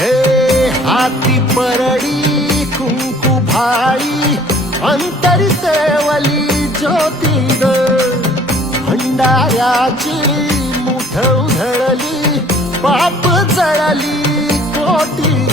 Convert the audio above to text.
हे हाती परडी कुंकू भाई अंतरी सेवली ज्योती ग भंडाऱ्याची मुठ उधळली पाप जळली कोटी.